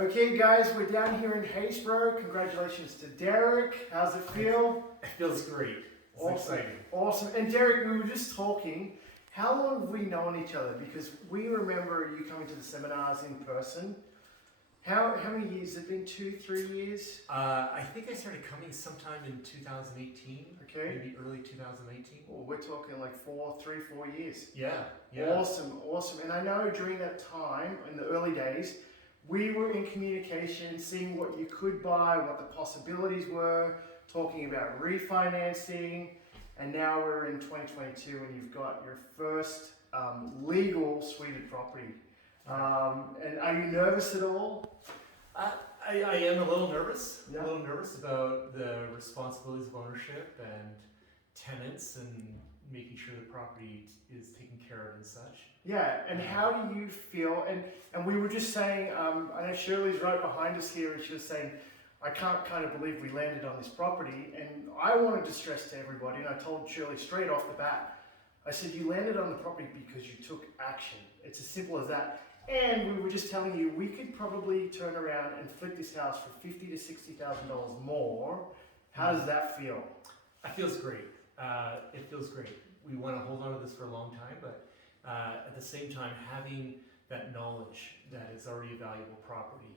Okay guys, we're down here in Haysboro. Congratulations to Derek. How's it feel? It feels great. It's exciting. Awesome. And Derek, we were just talking. How long have we known each other? Because we remember you coming to the seminars in person. How many years? Has it been 2-3 years? I think I started coming sometime in 2018. Okay. Maybe early 2018. Well, we're talking like 4 years. Yeah. Awesome. And I know during that time, in the early days, we were in communication, seeing what you could buy, what the possibilities were, talking about refinancing, and now we're in 2022 and you've got your first legal suited property. And are you nervous at all? I am a little nervous. Yeah. A little nervous about the responsibilities of ownership and tenants and making sure the property is taken care of and such. Yeah, and how do you feel? And we were just saying, I know Shirley's right behind us here, and she was saying, I can't kind of believe we landed on this property. And I wanted to stress to everybody, and I told Shirley straight off the bat, I said, you landed on the property because you took action. It's as simple as that. And we were just telling you, we could probably turn around and flip this house for $50,000 to $60,000 more. How does that feel? It feels great. It feels great. We want to hold on to this for a long time, but at the same time, having that knowledge that it's already a valuable property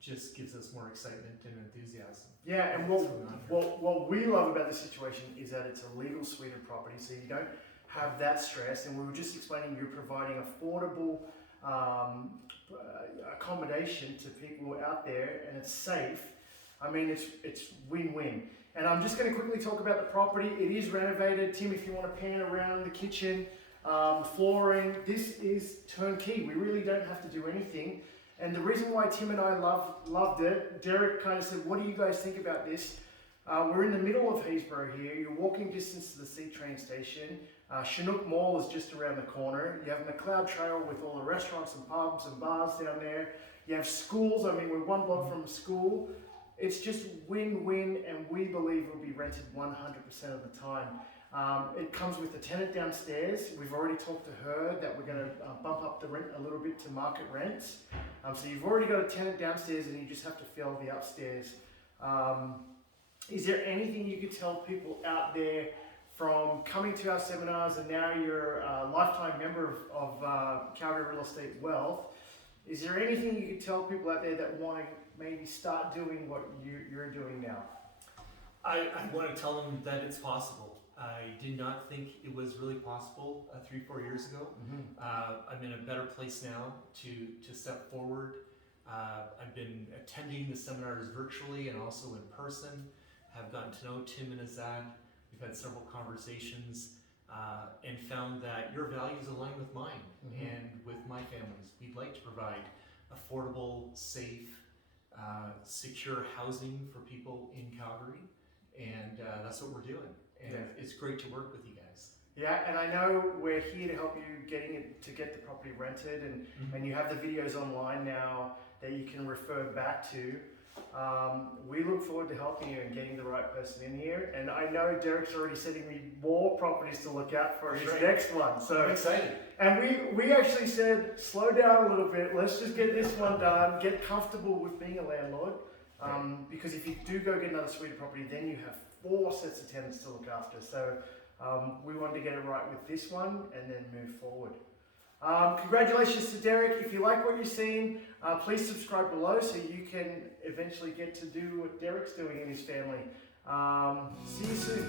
just gives us more excitement and enthusiasm. Yeah, and what we love about this situation is that it's a legal suited property, so you don't have that stress. And we were just explaining you're providing affordable accommodation to people out there, and it's safe. I mean, it's win-win. And I'm just going to quickly talk about the property. It is renovated. Tim, if you want to pan around the kitchen, flooring, this is turnkey. We really don't have to do anything. And the reason why Tim and I loved it, Derek kind of said, what do you guys think about this? We're in the middle of Haysboro here. You're walking distance to the C train station. Chinook Mall is just around the corner. You have McLeod Trail with all the restaurants and pubs and bars down there. You have schools. I mean, we're one block from a school. It's just win-win, and we believe it will be rented 100% of the time. It comes with a tenant downstairs. We've already talked to her that we're going to bump up the rent a little bit to market rents. So you've already got a tenant downstairs, and you just have to fill the upstairs. Is there anything you could tell people out there from coming to our seminars, and now you're a lifetime member of Calgary Real Estate Wealth? Is there anything you could tell people out there that want to maybe start doing what you're doing now? I want to tell them that it's possible. I did not think it was really possible 3-4 years ago. I'm in a better place now to step forward. I've been attending the seminars virtually and also in person. Have gotten to know Tim and Azad. We've had several conversations and found that your values align with mine and with my family's. We'd like to provide affordable, safe, secure housing for people in Calgary, and that's what we're doing. And it's great to work with you guys. Yeah, and I know we're here to help you get the property rented, and you have the videos online now that you can refer back to. We look forward to helping you and getting the right person in here. And I know Derek's already sending me more properties to look out for his next one. So I'm excited. And we actually said, slow down a little bit. Let's just get this one done. Get comfortable with being a landlord. Because if you do go get another suite of property, then you have 4 sets of tenants to look after. So we wanted to get it right with this one and then move forward. Congratulations to Derek. If you like what you're seeing, please subscribe below so you can eventually get to do what Derek's doing in his family. See you soon.